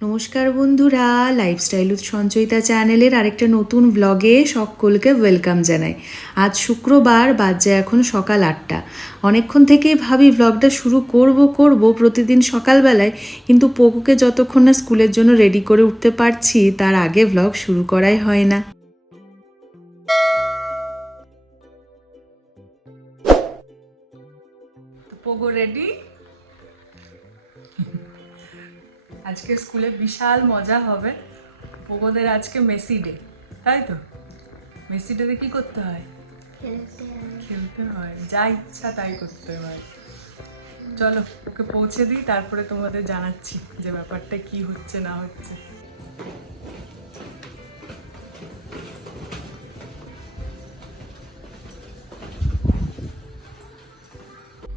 নমস্কার বন্ধুরা, lifestyle with Sanchayita চ্যানেলের আরেকটা নতুন ব্লগে সকলকে ওয়েলকাম জানাই। আজ শুক্রবার, বাজে এখন সকাল 8টা। অনেকক্ষণ থেকেই ভাবি ব্লগটা শুরু করব প্রতিদিন সকালবেলায়, কিন্তু পোকোকে যতক্ষণ না স্কুলের জন্য রেডি করে উঠতে পারছি তার আগে ব্লগ শুরু করাই হয় না। Pogo ready. আজকে স্কুলে বিশাল মজা হবে। পোগোদের আজকে মেসি ডে, তাই তো? মেসি ডেতে কি করতে হয়? খেলতে হয়, যা ইচ্ছা তাই করতে হয়। চলো ওকে পৌঁছে দিই, তারপরে তোমাদের জানাচ্ছি যে ব্যাপারটা কি হচ্ছে না হচ্ছে।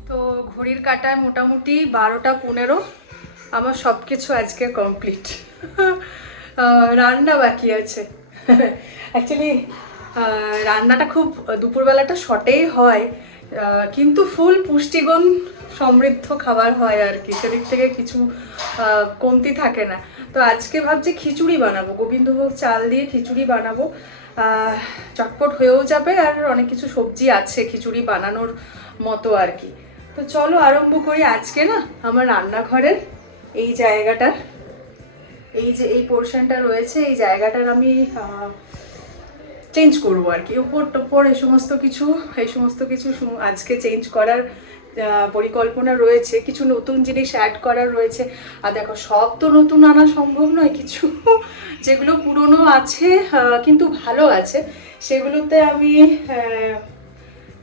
তো ঘড়ির কাঁটায় মোটামুটি 12টা 15। আমার সব কিছু আজকে কমপ্লিট। রান্না বাকি আছে। অ্যাকচুয়ালি রান্নাটা খুব দুপুরবেলাটা শর্টেই হয়, কিন্তু ফুল পুষ্টিগুণ সমৃদ্ধ খাবার হয় আর কি, সেদিক থেকে কিছু কমতি থাকে না। তো আজকে ভাবছি খিচুড়ি বানাবো, গোবিন্দভোগ চাল দিয়ে খিচুড়ি বানাবো। চটপট হয়েও যাবে, আর অনেক কিছু সবজি আছে খিচুড়ি বানানোর মতো আর কি। তো চলো আরম্ভ করি। আজকে না আমার রান্নাঘরের এই জায়গাটার, এই যে এই পোর্শনটা রয়েছে, এই জায়গাটার আমি চেঞ্জ করবো আর কি। উপর টোপর এই সমস্ত কিছু আজকে চেঞ্জ করার পরিকল্পনা রয়েছে। কিছু নতুন জিনিস অ্যাড করার রয়েছে। আর দেখো, সব তো নতুন আনা সম্ভব নয়, কিছু যেগুলো পুরনো আছে কিন্তু ভালো আছে, সেগুলোতে আমি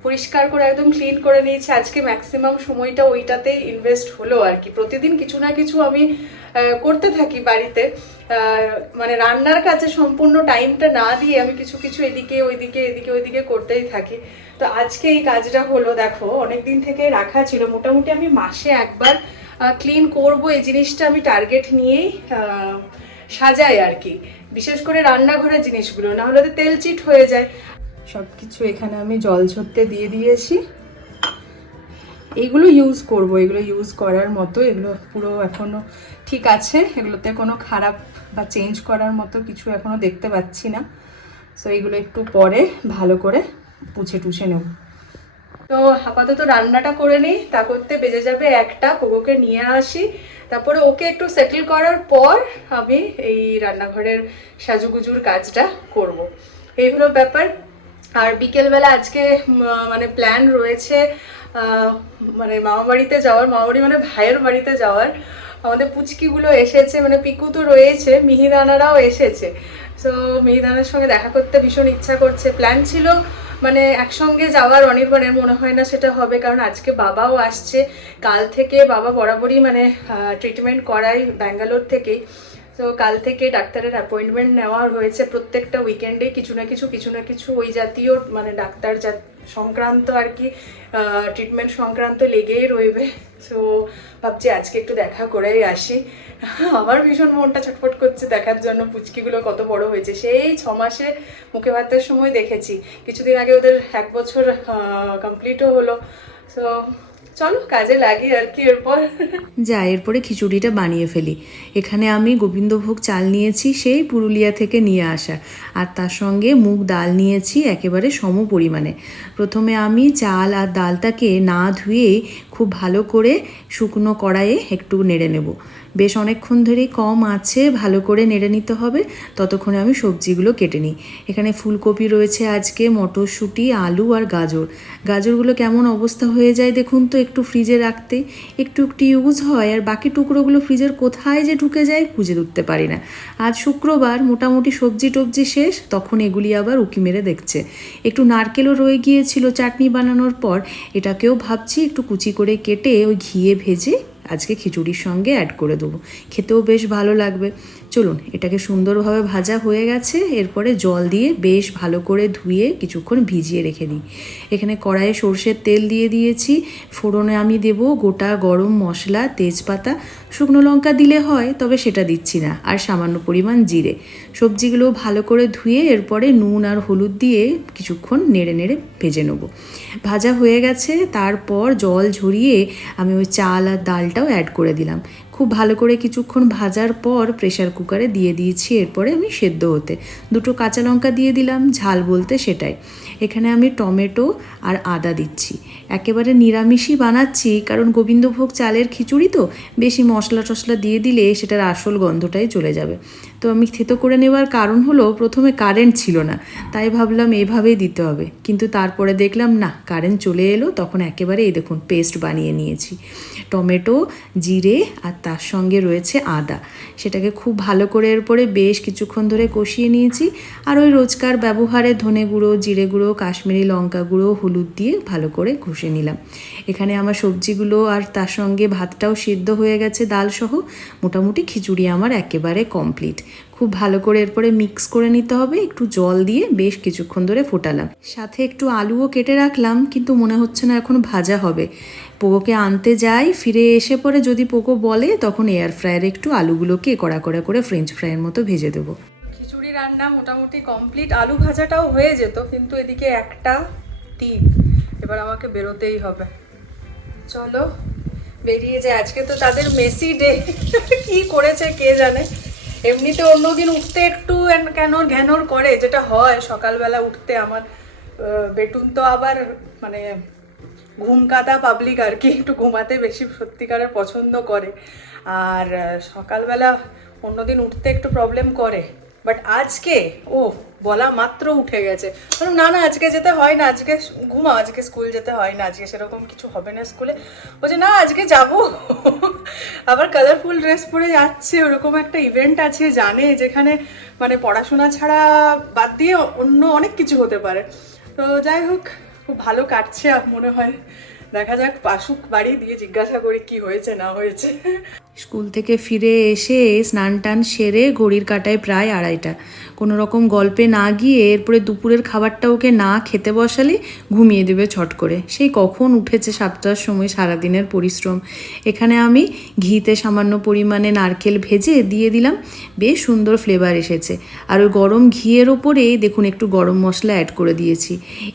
পরিষ্কার করে একদম ক্লিন করে নিয়েছি। আজকে ম্যাক্সিমাম সময়টা ওইটাতেই ইনভেস্ট হলো আর কি। প্রতিদিন কিছু না কিছু আমি করতে থাকি বাড়িতে, মানে রান্নার কাছে সম্পূর্ণ টাইমটা না দিয়ে আমি কিছু কিছু এদিকে ওইদিকে করতেই থাকি। তো আজকে এই কাজটা হলো। দেখো, অনেকদিন থেকে রাখা ছিল, মোটামুটি আমি মাসে একবার ক্লিন করব, এই জিনিসটা আমি টার্গেট নিয়েই সাজাই আর কি। বিশেষ করে রান্নাঘরের জিনিসগুলো, না হলে তেল চিট হয়ে যায়। সব কিছু এখানে আমি জল ঝরতে দিয়ে দিয়েছি। এগুলো ইউজ করব, এগুলো ইউজ করার মতো, এগুলো পুরো এখনো ঠিক আছে, এগুলোতে কোনো খারাপ বা চেঞ্জ করার মতো কিছু এখনো দেখতে পাচ্ছি না। সো এগুলো একটু পরে ভালো করে পুছে টুছে নেব। তো আপাতত রান্নাটা করে নিই, তা করতে বেজে যাবে 1টা। পোগোকে নিয়ে আসি, তারপরে ওকে একটু সেটেল করার পর আমি এই রান্নাঘরের সাজুগুজুর কাজটা করব। এই হলো ব্যাপার। আর বিকেলবেলা আজকে মানে প্ল্যান রয়েছে মানে মামাবাড়িতে যাওয়ার, মামাবাড়ি মানে ভাইয়ের বাড়িতে যাওয়ার। আমাদের পুচকিগুলো এসেছে, মানে পিকু তো রয়েছে, মিহিদানারাও এসেছে। সো মিহিদানার সঙ্গে দেখা করতে ভীষণ ইচ্ছা করছে। প্ল্যান ছিল মানে একসঙ্গে যাওয়ার, অনির্বাণের মনে হয় না সেটা হবে, কারণ আজকে বাবাও আসছে। কাল থেকে বাবা বরাবরই মানে ট্রিটমেন্ট করাই ব্যাঙ্গালোর থেকেই। তো কাল থেকে ডাক্তারের অ্যাপয়েন্টমেন্ট নেওয়া হয়েছে। প্রত্যেকটা উইকেন্ডে কিছু না কিছু ওই জাতীয় মানে ডাক্তার সংক্রান্ত আর কি, ট্রিটমেন্ট সংক্রান্ত লেগেই রইবে। সো ভাবছি আজকে একটু দেখা করেই আসি। আমার ভীষণ মনটা ছটফট করছে দেখার জন্য পুচকিগুলো কত বড় হয়েছে। সেই 6 মাসে মুখে ভাতের সময় দেখেছি, কিছুদিন আগে ওদের 1 বছর কমপ্লিটও হলো। সো চলো কাজে লাগি আর কি। এরপরে খিচুড়িটা বানিয়ে ফেলি। এখানে আমি গোবিন্দভোগ চাল নিয়েছি, সেই পুরুলিয়া থেকে নিয়ে আসা, আর তার সঙ্গে মুগ ডাল নিয়েছি একেবারে সম পরিমাণে। প্রথমে আমি চাল আর ডালটাকে না ধুয়ে খুব ভালো করে শুকনো কড়াইয়ে একটু নেড়ে নেব। বেশ অনেকক্ষণ ধরেই কম আছে ভালো করে নেড়ে নিতে হবে। ততক্ষণে আমি সবজিগুলো কেটে নিই। এখানে ফুলকপি রয়েছে আজকে, মটরশুঁটি, আলু আর গাজরগুলো কেমন অবস্থা হয়ে যায় দেখুন তো। একটু ফ্রিজে রাখতে একটু ইউজ হয়, আর বাকি টুকরোগুলো ফ্রিজের কোথায় যে ঢুকে যায় খুঁজে উঠতে পারি না। আজ শুক্রবার, মোটামুটি সবজি টবজি শেষ, তখন এগুলি আবার উকি মেরে দেখছে। একটু নারকেলও রয়ে গিয়েছিল চাটনি বানানোর পর, এটাকেও ভাবছি একটু কুচি করে কেটে ওই ঘিয়ে ভেজে আজকে খিচুড়ির সঙ্গে অ্যাড করে দেবো, খেতেও বেশ ভালো লাগবে। চলুন, এটাকে সুন্দরভাবে ভাজা হয়ে গেছে। এরপরে জল দিয়ে বেশ ভালো করে ধুয়ে কিছুক্ষণ ভিজিয়ে রেখে দিই। এখানে কড়াইয়ে সর্ষের তেল দিয়ে দিয়েছি। ফোড়নে আমি দেব গোটা গরম মশলা, তেজপাতা, শুকনো লঙ্কা দিলে হয়, তবে সেটা দিচ্ছি না, আর সামান্য পরিমাণ জিরে। সবজিগুলো ভালো করে ধুয়ে এরপরে নুন আর হলুদ দিয়ে কিছুক্ষণ নেড়ে নেড়ে ভেজে নেব। ভাজা হয়ে গেছে, তারপর জল ঝরিয়ে আমি ওই চাল আর ডালটাও অ্যাড করে দিলাম। খুব ভালো করে কিছুক্ষণ ভাজার পর প্রেসার কুকারে দিয়ে দিয়েছি এরপরে আমি সেদ্ধ হতে। 2টো কাঁচা লঙ্কা দিয়ে দিলাম, ঝাল বলতে সেটাই। এখানে আমি টমেটো আর আদা দিচ্ছি। একেবারে নিরামিষই বানাচ্ছি, কারণ গোবিন্দভোগ চালের খিচুড়ি তো বেশি মশলা টশলা দিয়ে দিলে সেটার আসল গন্ধটাই চলে যাবে। তো আমি থেতো করে নেওয়ার কারণ হলো প্রথমে কারেন্ট ছিল না, তাই ভাবলাম এইভাবেই দিতে হবে, কিন্তু তারপরে দেখলাম না, কারেন্ট চলে এলো, তখন একেবারে এই দেখুন পেস্ট বানিয়ে নিয়েছি। টমেটো, জিরে আর তার সঙ্গে রয়েছে আদা, সেটাকে খুব ভালো করে এরপরে বেশ কিছুক্ষণ ধরে কষিয়ে নিয়েছি। আর ওই রোজকার ব্যবহারে ধনে গুঁড়ো, জিরে গুঁড়ো, কাশ্মীরি লঙ্কা গুঁড়ো, হলুদ দিয়ে ভালো করে ঘষে নিলাম। এখানে আমার সবজিগুলো আর তার সঙ্গে ভাতটাও সিদ্ধ হয়ে গেছে ডালসহ। মোটামুটি খিচুড়ি আমার একেবারে কমপ্লিট। খুব ভালো করে এরপরে মিক্স করে নিতে হবে, একটু জল দিয়ে বেশ কিছুক্ষণ ধরে ফোটালাম। সাথে একটু আলুও কেটে রাখলাম, কিন্তু মনে হচ্ছে না এখন ভাজা হবে। পোকোকে আনতে যাই, ফিরে এসে পরে যদি পোকো বলে তখন এয়ার ফ্রায়ারে একটু আলুগুলোকে কড়া কড়া করে ফ্রেঞ্চ ফ্রাইয়ের মতো ভেজে দেবো। খিচুড়ি রান্না মোটামুটি কমপ্লিট, আলু ভাজাটাও হয়ে যেত, কিন্তু এদিকে একটা টিপ, এবার আমাকে বেরোতেই হবে। চলো বেরিয়ে যায়। আজকে তো তাদের মেসি ডে, কি করেছে কে জানে। এমনিতে অন্যদিন উঠতে একটু কেন ঘ্যানোর করে, যেটা হয় সকালবেলা উঠতে। আমার বেটুন তো আবার মানে ঘুম কাদা পাবলিক আর কি, একটু ঘুমাতে বেশি সত্যিকারের পছন্দ করে, আর সকালবেলা অন্যদিন উঠতে একটু প্রবলেম করে। বাট আজকে ও বলা মাত্র উঠে গেছে। না না আজকে যেতে হয় না, আজকে ঘুমাও, আজকে স্কুল যেতে হয় না, আজকে সেরকম কিছু হবে না স্কুলে। বলছে না আজকে যাব। আবার কালারফুল ড্রেস পরে যাচ্ছে, ওরকম একটা ইভেন্ট আছে জানে, যেখানে মানে পড়াশোনা ছাড়া বাদ দিয়ে অন্য অনেক কিছু হতে পারে। তো যাই হোক, খুব ভালো কাটছে মনে হয়। দেখা যাক, পাশুক বাড়ি দিয়ে জিজ্ঞাসা করি কি হয়েছে না হয়েছে। স্কুল থেকে ফিরে এসে স্নান টান সেরে ঘড়ির কাঁটায় প্রায় 2:30। কোনো রকম গল্পে না গিয়ে এরপরে দুপুরের খাবারটা ওকে না খেতে বসালে ঘুমিয়ে দেবে ছট করে। সেই কখন উঠেছে 7টার সময়, সারাদিনের পরিশ্রম। এখানে আমি ঘিতে সামান্য পরিমাণে নারকেল ভেজে দিয়ে দিলাম, বেশ সুন্দর ফ্লেভার এসেছে। আর ওই গরম ঘিয়ের ওপরে দেখুন একটু গরম মশলা অ্যাড করে দিয়েছি।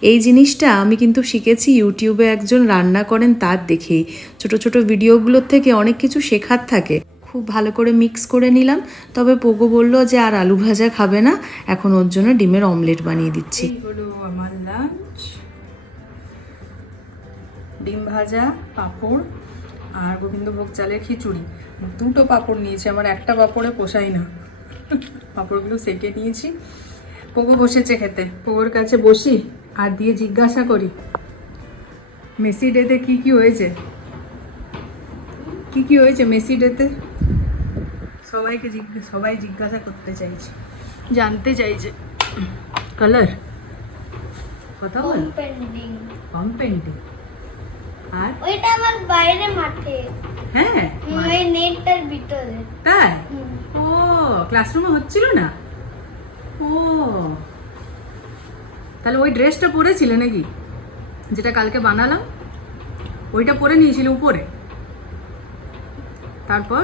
এই জিনিসটা আমি কিন্তু শিখেছি ইউটিউবে, একজন রান্না করেন তার দেখেই। ছোট ছোট ভিডিওগুলোর থেকে অনেক কিছু শেখার থাকে। খুব ভালো করে মিক্স করে নিলাম। তবে পোগো বলল যে আর আলু ভাজা খাবে না, এখন ওর জন্য ডিমের অমলেট বানিয়ে দিচ্ছি। হলো আমার লাঞ্চ, ডিম ভাজা, পাঁপড় আর গোবিন্দভোগ চালের খিচুড়ি। 2টো পাঁপড় নিয়েছি, আমার একটা পাঁপড়ে পোষাই না। পাঁপড়গুলো সেকে নিয়েছি। পোগো বসেছে খেতে, পোগোর কাছে বসি আর দিয়ে জিজ্ঞাসা করি মেসি ডেতে কি কি হয়েছে, কি কি হয়েছে মেসি ডেতে। সবাই জিজ্ঞাসা করতে চাইছে, জানতে চাইছে। কালার কথা বল, কম পেন্টিং। আর ওইটা আমার বাইরে মাঠে, হ্যাঁ ওই নেটটার ভিতরে। তাই? ও ক্লাসরুমে হচ্ছিল না? ও তাহলে ওই ড্রেসটা পরেছিলে নাকি, যেটা কালকে বানালাম ওইটা পরে নিয়েছিলে উপরে? তারপর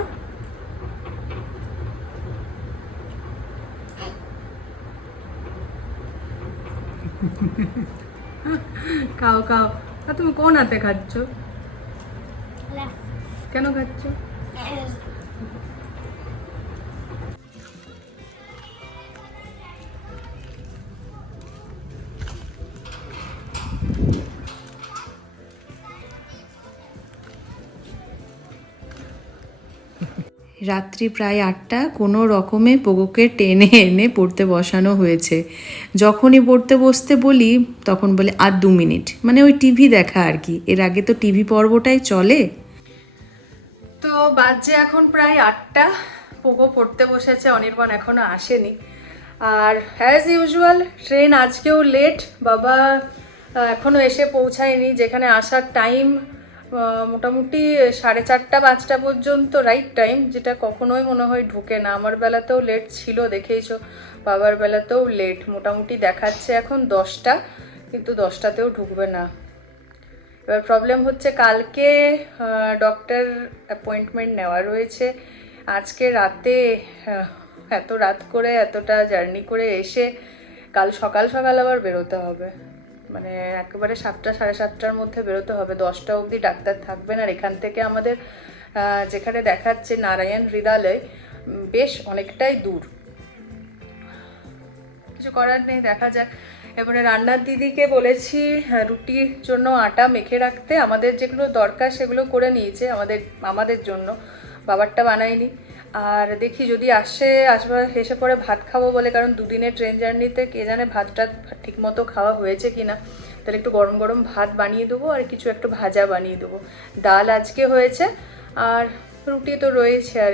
খাও খাও। আর তুমি কোন হাতে খাচ্ছ? কেন খাচ্ছ? রাত্রি প্রায় 8টা, কোনো রকমে পোগোকে টেনে এনে পড়তে বসানো হয়েছে। যখনই পড়তে বসতে বলি তখন বলে আর 2 মিনিট, মানে ওই টিভি দেখা আর কি। এর আগে তো টিভি পর্বটাই চলে। তো বাজে এখন প্রায় 8টা, পোগো পড়তে বসেছে, অনির্বাণ এখনো আসেনি। আর অ্যাজ ইউজুয়াল ট্রেন আজকেও লেট, বাবা এখনো এসে পৌঁছায়নি। যেখানে আসার টাইম মোটামুটি 4:30-5টা পর্যন্ত রাইট টাইম, যেটা কখনোই মনে হয় ঢুকে না। আমার বেলাতেও লেট ছিল, দেখেইছো, বাবার বেলাতেও লেট। মোটামুটি দেখাচ্ছে এখন 10টা, কিন্তু 10টাতেও ঢুকবে না। এবার প্রবলেম হচ্ছে কালকে ডক্টর অ্যাপয়েন্টমেন্ট নেওয়া রয়েছে। আজকে রাতে এত রাত করে এতটা জার্নি করে এসে কাল সকাল সকাল আবার বেরোতে হবে, মানে একেবারে 7টা 7:30টার মধ্যে বেরোতে হবে। 10টা অবধি ডাক্তার থাকবেন, আর এখান থেকে আমাদের যেখানে দেখাচ্ছে নারায়ণ হৃদয়ালয়, বেশ অনেকটাই দূর। কিছু করার নেই, দেখা যাক। এবারে রান্নার দিদিকে বলেছি রুটির জন্য আটা মেখে রাখতে, আমাদের যেগুলো দরকার সেগুলো করে নিয়েছে আমাদের জন্য, বাবারটা বানাইনি। আর দেখি যদি এসে পরে ভাত খাবো বলে, কারণ দুদিনের ট্রেন জার্নিতে কে জানে ভাতটা ঠিকমতো খাওয়া হয়েছে কিনা, তাহলে একটু গরম গরম ভাত বানিয়ে দেবো আর কিছু একটু ভাজা বানিয়ে দেবো। ডাল আজকে হয়েছে আর রুটি তো রয়েছে। আর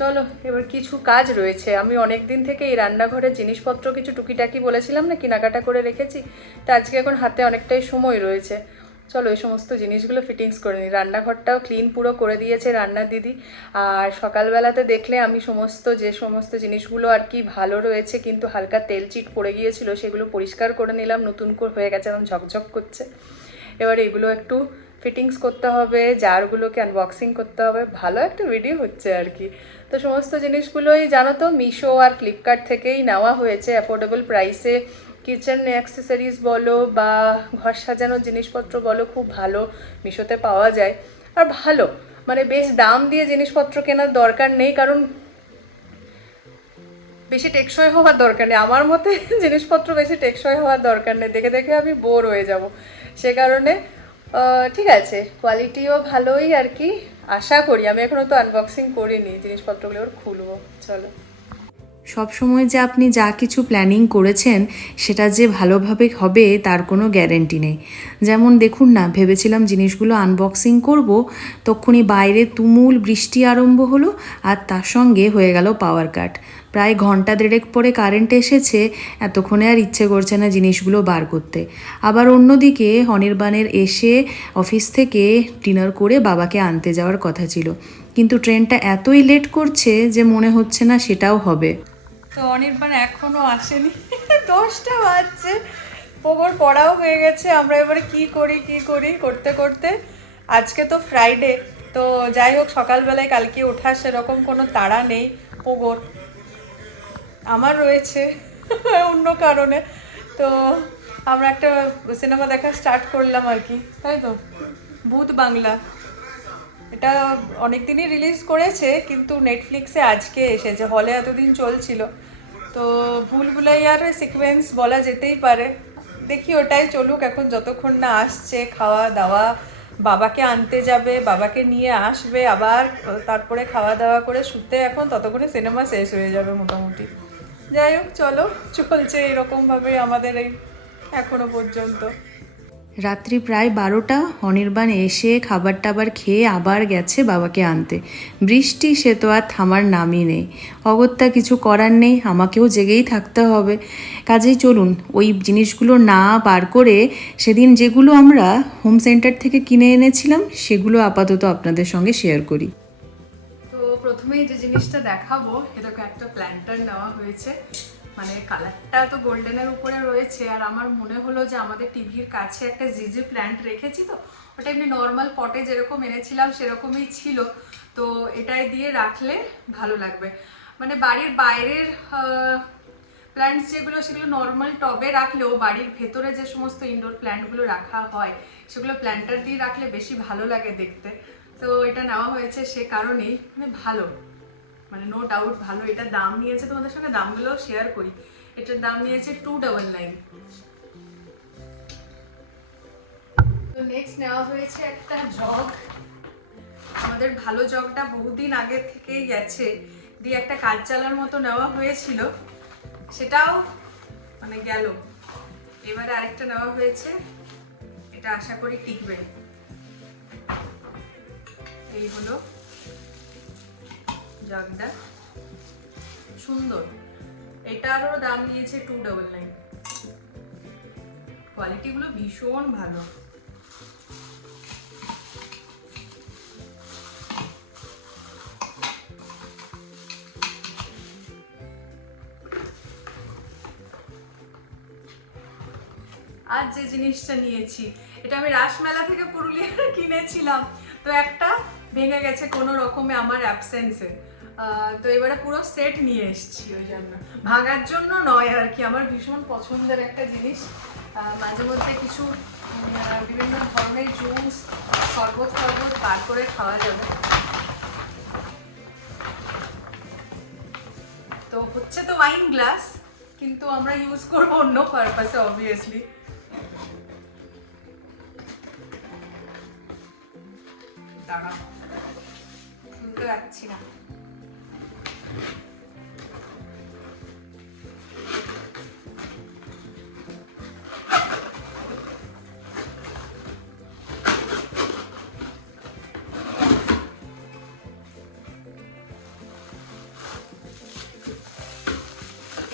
চলো, এবার কিছু কাজ রয়েছে। আমি অনেক দিন থেকে এই রান্নাঘরের জিনিসপত্র কিছু টুকিটাকি বলেছিলাম না কেনাকাটা করে রেখেছি, তো আজকে এখন হাতে অনেকটাই সময় রয়েছে। চলো এই সমস্ত জিনিসগুলো ফিটিংস করে নিই। রান্নাঘরটাও ক্লিন পুরো করে দিয়েছে রান্নার দিদি। আর সকালবেলাতে দেখলে আমি যে সমস্ত জিনিসগুলো আর কি ভালো রয়েছে কিন্তু হালকা তেল চিট পড়ে গিয়েছিল, সেগুলো পরিষ্কার করে নিলাম, নতুন করে হয়ে গেছে, একদম ঝকঝক করছে। এবার এগুলো একটু ফিটিংস করতে হবে, জারগুলোকে আনবক্সিং করতে হবে, ভালো একটা ভিডিও হচ্ছে আর কি। তো সমস্ত জিনিসগুলোই জানো তো মিশো আর ফ্লিপকার্ট থেকেই নেওয়া হয়েছে অ্যাফোর্ডেবল প্রাইসে। কিচেন অ্যাক্সেসরিজ বলো বা ঘর সাজানোর জিনিসপত্র বলো, খুব ভালো মিশোতে পাওয়া যায়। আর ভালো মানে বেশ দাম দিয়ে জিনিসপত্র কেনার দরকার নেই, কারণ বেশি টেকসই হওয়ার দরকার নেই। আমার মতে জিনিসপত্র বেশি টেকসই হওয়ার দরকার নেই, দেখে দেখে আমি বোর হয়ে যাব। সে কারণে ঠিক আছে, কোয়ালিটিও ভালোই আর কি আশা করি। আমি এখনও তো আনবক্সিং করিনি, জিনিসপত্রগুলো ওর খুলবো। চলো। সব সময় যে আপনি যা কিছু প্ল্যানিং করেছেন সেটা যে ভালোভাবে হবে তার কোনো গ্যারেন্টি নেই। যেমন দেখুন না, ভেবেছিলাম জিনিসগুলো আনবক্সিং করব, তখনই বাইরে তুমুল বৃষ্টি আরম্ভ হলো আর তার সঙ্গে হয়ে গেল পাওয়ার কাট। প্রায় ঘন্টা দেড়েক পরে কারেন্ট এসেছে, এতক্ষণে আর ইচ্ছে করছে না জিনিসগুলো বার করতে। আবার অন্যদিকে অনির্বাণের এসে অফিস থেকে ডিনার করে বাবাকে আনতে যাওয়ার কথা ছিল, কিন্তু ট্রেনটা এতই লেট করছে যে মনে হচ্ছে না সেটাও হবে। তো অনির্বাণ এখনো আসেনি, 10টা বাজছে, পোগোর পড়াও হয়ে গেছে। আমরা এবারে কি করি করতে করতে, আজকে তো ফ্রাইডে, তো যাই হোক সকালবেলায় কালকে ওঠার সেরকম কোনো তাড়া নেই পোগোর, আমার রয়েছে অন্য কারণে। তো আমরা একটা সিনেমা দেখা স্টার্ট করলাম আর কি, তাই তো, ভূত বাংলা। এটা অনেক দিনই রিলিজ করেছে কিন্তু নেটফ্লিক্সে আজকে এসেছে, হলে এতদিন চলছিল। তো ভুলভুলাইয়ার সিকোয়েন্স বলা যেতেই পারে। দেখি ওটাই চলুক এখন, যতক্ষণ না আসছে। খাওয়া দাওয়া, বাবাকে আনতে যাবে, বাবাকে নিয়ে আসবে আবার, তারপরে খাওয়া দাওয়া করে শুতে, এখন ততক্ষণে সিনেমা শেষ হয়ে যাবে মোটামুটি। যাই হোক চলো, চলছে এরকমভাবে আমাদের এই এখনো পর্যন্ত। রাত্রি প্রায় 12টা, অনির্বাণ এসে খাবার টাবার খেয়ে আবার গেছে বাবাকে আনতে। বৃষ্টি সে তো আর থামার নামই নেই, অগত্যা কিছু করার নেই, আমাকেও জেগেই থাকতে হবে। কাজেই চলুন ওই জিনিসগুলো না বার করে সেদিন যেগুলো আমরা হোম সেন্টার থেকে কিনে এনেছিলাম সেগুলো আপাতত আপনাদের সঙ্গে শেয়ার করি। তো প্রথমেই যে জিনিসটা দেখাবো, এরকম একটা প্ল্যান্টার নেওয়া হয়েছে, মানে কালারটা তো গোল্ডেনের উপরে রয়েছে। আর আমার মনে হলো যে আমাদের টিভির কাছে একটা জিজি প্ল্যান্ট রেখেছি, তো ওটা এমনি নর্মাল পটে যেরকম এনেছিলাম সেরকমই ছিল, তো এটাই দিয়ে রাখলে ভালো লাগবে। মানে বাড়ির বাইরের প্ল্যান্টস যেগুলো সেগুলো নর্মাল টবে রাখলেও বাড়ির ভেতরে যে সমস্ত ইনডোর প্ল্যান্টগুলো রাখা হয় সেগুলো প্ল্যান্টার দিয়ে রাখলে বেশি ভালো লাগে দেখতে। তো এটা নেওয়া হয়েছে সে কারণেই, মানে ভালো, মানে নো ডাউট ভালো। এটার দাম নিয়েছে, তোমাদের সঙ্গে দামগুলো শেয়ার করি। এটার দাম নিয়েছে 299। তো নেক্সট নেওয়া হয়েছে একটা জগ। আমাদের ভালো জগটা বহুদিন আগে থেকেই গেছে, দিয়ে একটা কাজ চালার মতো নেওয়া হয়েছিল, সেটাও মানে গেল। এবারে আরেকটা নেওয়া হয়েছে, এটা আশা করি টিকবে। এই হলো জগটা, সুন্দর। এটারও দাম নিয়েছে 299। কোয়ালিটিগুলো ভীষণ ভালো। আর যে জিনিসটা নিয়েছি, এটা আমি রাসমেলা থেকে পুরুলিয়ার কিনেছিলাম, তো একটা ভেঙে গেছে কোনো রকমে আমার অ্যাবসেন্সে। তো এবারে পুরো সেট নিয়ে এসেছি, ওই জন্য ভাঙার জন্য নয় আর কি। আমার ভীষণ পছন্দের একটা জিনিস, মাঝে মধ্যে কিছু বিভিন্ন ধরনের জুস শরবত বার করে খাওয়া যাবে। তো হচ্ছে তো ওয়াইন গ্লাস, কিন্তু আমরা ইউজ করবো অন্য পারপাসে অবভিয়াসলি। দাঁড়া, শুনতে পাচ্ছি না।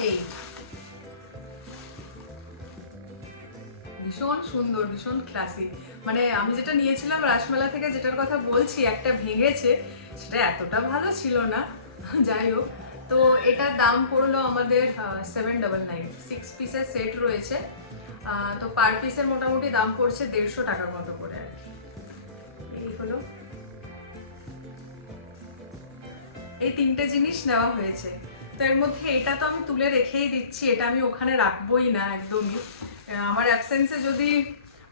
এই ভীষণ সুন্দর, ভীষণ ক্লাসিক। মানে আমি যেটা নিয়েছিলাম রাসমেলা থেকে, যেটার কথা বলছি, একটা ভেঙেছে, সেটা এতটা ভালো ছিল না। যাই হোক, তো এটার দাম পড়লো আমাদের 799। 6 পিসের সেট রয়েছে, তো পার পিসের মোটামুটি দাম পড়ছে 150 টাকার মতো করে আর কি। এই হলো, এই 3টে জিনিস নেওয়া হয়েছে। তো এর মধ্যে এটা তো আমি তুলে রেখেই দিচ্ছি, এটা আমি ওখানে রাখবোই না একদমই। আমার অ্যাবসেন্সে যদি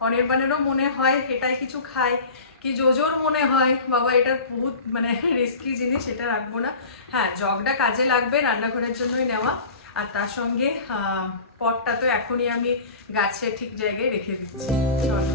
অনির্বাণেরও মনে হয় এটাই কিছু খায়, কি জোজোর মনে হয় বাবা এটা বহুত মানে রিস্কি জিনিস, এটা রাখবো না। হ্যাঁ, জগটা কাজে লাগবে, রান্নাঘরের জন্যই নেওয়া। আর তার সঙ্গে পটটা তো এখনই আমি গাছে ঠিক জায়গায় রেখে দিচ্ছি। চলো,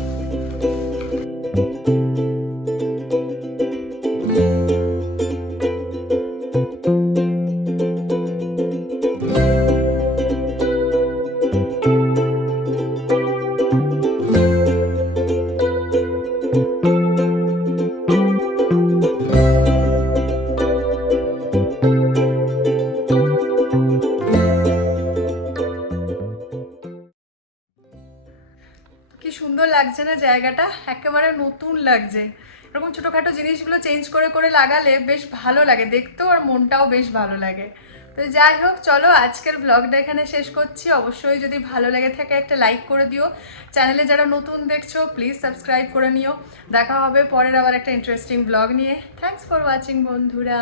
কি সুন্দর লাগছে না জায়গাটা, একেবারে নতুন লাগছে। এরকম ছোটোখাটো জিনিসগুলো চেঞ্জ করে করে লাগালে বেশ ভালো লাগে দেখতেও, আর মনটাও বেশ ভালো লাগে। তো যাই হোক, চলো আজকের ব্লগটা এখানে শেষ করছি। অবশ্যই যদি ভালো লেগে থাকে একটা লাইক করে দিও। চ্যানেলে যারা নতুন দেখছো প্লিজ সাবস্ক্রাইব করে নিও। দেখা হবে পরের আবার একটা ইন্টারেস্টিং ব্লগ নিয়ে। থ্যাঙ্কস ফর ওয়াচিং বন্ধুরা।